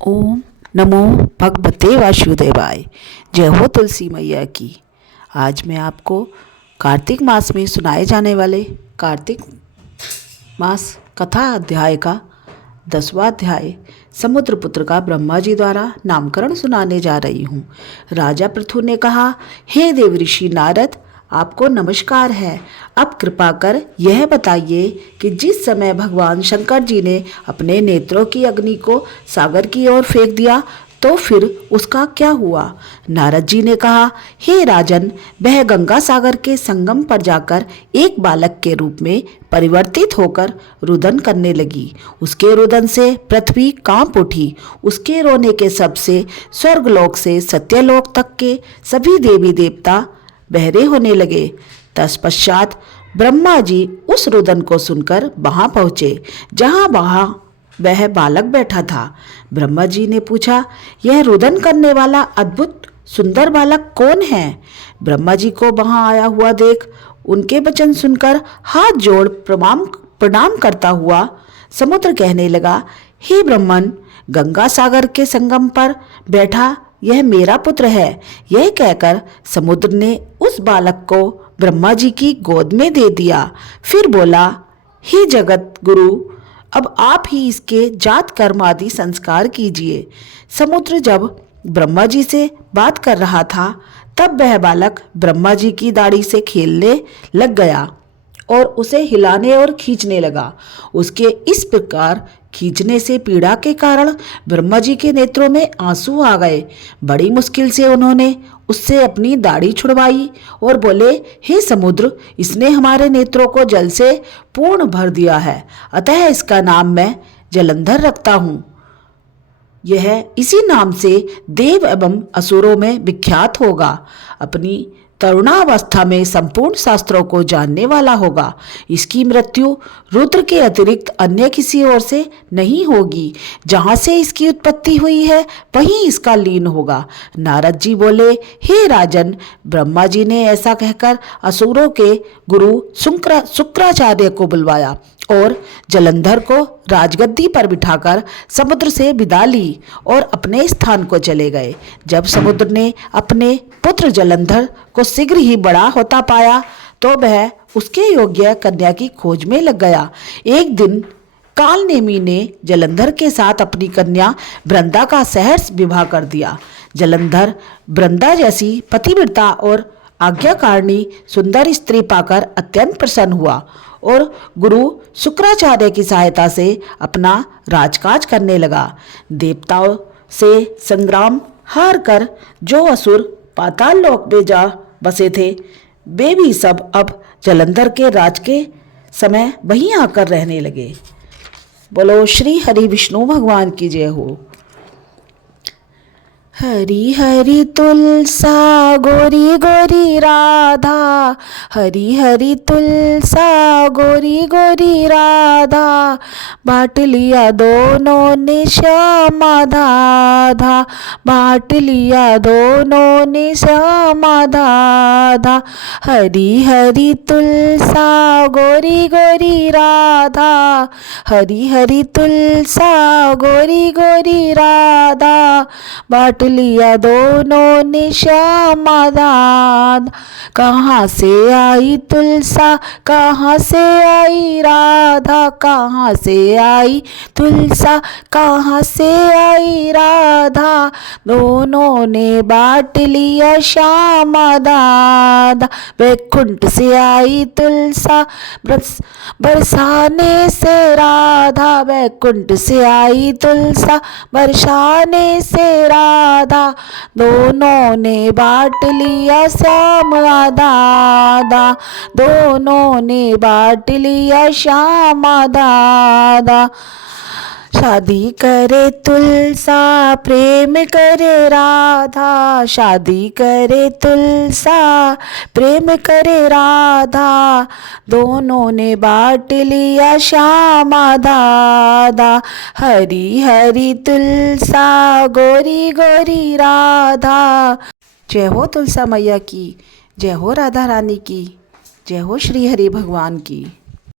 ओम नमो भगवते वासुदेवाय। जय हो तुलसी मैया की। आज मैं आपको कार्तिक मास में सुनाए जाने वाले कार्तिक मास कथा अध्याय का 10वां अध्याय समुद्रपुत्र का ब्रह्मा जी द्वारा नामकरण सुनाने जा रही हूँ। राजा पृथु ने कहा, हे देवऋषि नारद, आपको नमस्कार है। अब कृपा कर यह बताइए कि जिस समय भगवान शंकर जी ने अपने नेत्रों की अग्नि को सागर की ओर फेंक दिया तो फिर उसका क्या हुआ। नारद जी ने कहा, हे राजन, वह गंगा सागर के संगम पर जाकर एक बालक के रूप में परिवर्तित होकर रुदन करने लगी। उसके रुदन से पृथ्वी कांप उठी। उसके रोने के शब्द से स्वर्गलोक से सत्यलोक तक के सभी देवी देवता बहरे होने लगे। तत्पश्चात ब्रह्मा जी उस रुदन को सुनकर वहां पहुंचे जहां वह बालक बैठा था। ब्रह्मा जी ने पूछा, यह रुदन करने वाला अद्भुत सुंदर बालक कौन है। ब्रह्मा जी को वहां आया हुआ देख उनके वचन सुनकर हाथ जोड़ प्रणाम करता हुआ समुद्र कहने लगा, हे ब्रह्मन, गंगा सागर के संगम पर बैठा यह मेरा पुत्र है। यह कहकर समुद्र ने उस बालक को ब्रह्मा जी की गोद में दे दिया। फिर बोला, हे जगत गुरु, अब आप ही इसके जात कर्म आदि संस्कार कीजिए। समुद्र जब ब्रह्मा जी से बात कर रहा था तब वह बालक ब्रह्मा जी की दाढ़ी से खेलने लग गया और उसे हिलाने और खींचने लगा। उसके इस प्रकार खींचने से पीड़ा के कारण ब्रह्मा जी के नेत्रों में आंसू आ गए। बड़ी मुश्किल से उन्होंने उससे अपनी दाढ़ी छुड़वाई और बोले, हे समुद्र, इसने हमारे नेत्रों को जल से पूर्ण भर दिया है, अतः इसका नाम मैं जलंधर रखता हूँ। यह इसी नाम से देव एवं असुरों में विख्यात होगा। अपनी तरुणावस्था में संपूर्ण शास्त्रों को जानने वाला होगा। इसकी मृत्यु रुद्र के अतिरिक्त अन्य किसी और से नहीं होगी। जहाँ से इसकी उत्पत्ति हुई है वहीं इसका लीन होगा। नारद जी बोले, हे राजन, ब्रह्मा जी ने ऐसा कहकर असुरों के गुरु शुक्राचार्य को बुलवाया और जलंधर को राजगद्दी पर बिठाकर समुद्र से विदा ली और अपने स्थान को चले गए। जब समुद्र ने अपने पुत्र जलंधर को शीघ्र ही बड़ा होता पाया तो वह उसके योग्य कन्या की खोज में लग गया। एक दिन कालनेमी ने जलंधर के साथ अपनी कन्या वृंदा का सहर्ष विवाह कर दिया। जलंधर वृंदा जैसी पतिव्रता और आज्ञाकारिणी सुंदर स्त्री पाकर अत्यंत प्रसन्न हुआ और गुरु शुक्राचार्य की सहायता से अपना राजकाज करने लगा। देवताओं से संग्राम हार कर जो असुर पाताल लोक में जा बसे थे वे भी सब अब जलंधर के राज के समय वहीं आकर रहने लगे। बोलो श्री हरि विष्णु भगवान की जय हो। हरि हरि तुलसा गोरी गोरी राधा, हरि हरि तुलसा गोरी गोरी राधा, बांट लिया दोनों ने श्यामा धाधा, बांट लिया दोनों ने श्यामा धाधा। हरि हरि तुलसा गोरी गोरी राधा, हरि हरि तुलसा गोरी गोरी राधा, बांट लिया दोनों ने श्यामा धाधा। कहाँ से आई तुलसा, कहाँ से आई राधा, कहाँ से आई तुलसा, कहाँ से आई राधा, दोनों ने बांट लिया श्यामा धाधा। वैकुंठ से आई तुलसा, बरसाने से राधा, वैकुंठ से आई तुलसा, बरसाने से राधा, दोनों ने बांट लिया श्यामा धाधा, दोनों ने बांट लिया श्यामा धाधा। शादी करे तुलसा, प्रेम करे राधा, शादी करे तुलसा, प्रेम करे राधा, दोनों ने बांट लिया श्यामा धाधा। हरि हरि तुलसा गोरी गोरी राधा। जय हो तुलसा मैया की, जय हो राधा रानी की, जय हो श्री हरि भगवान की।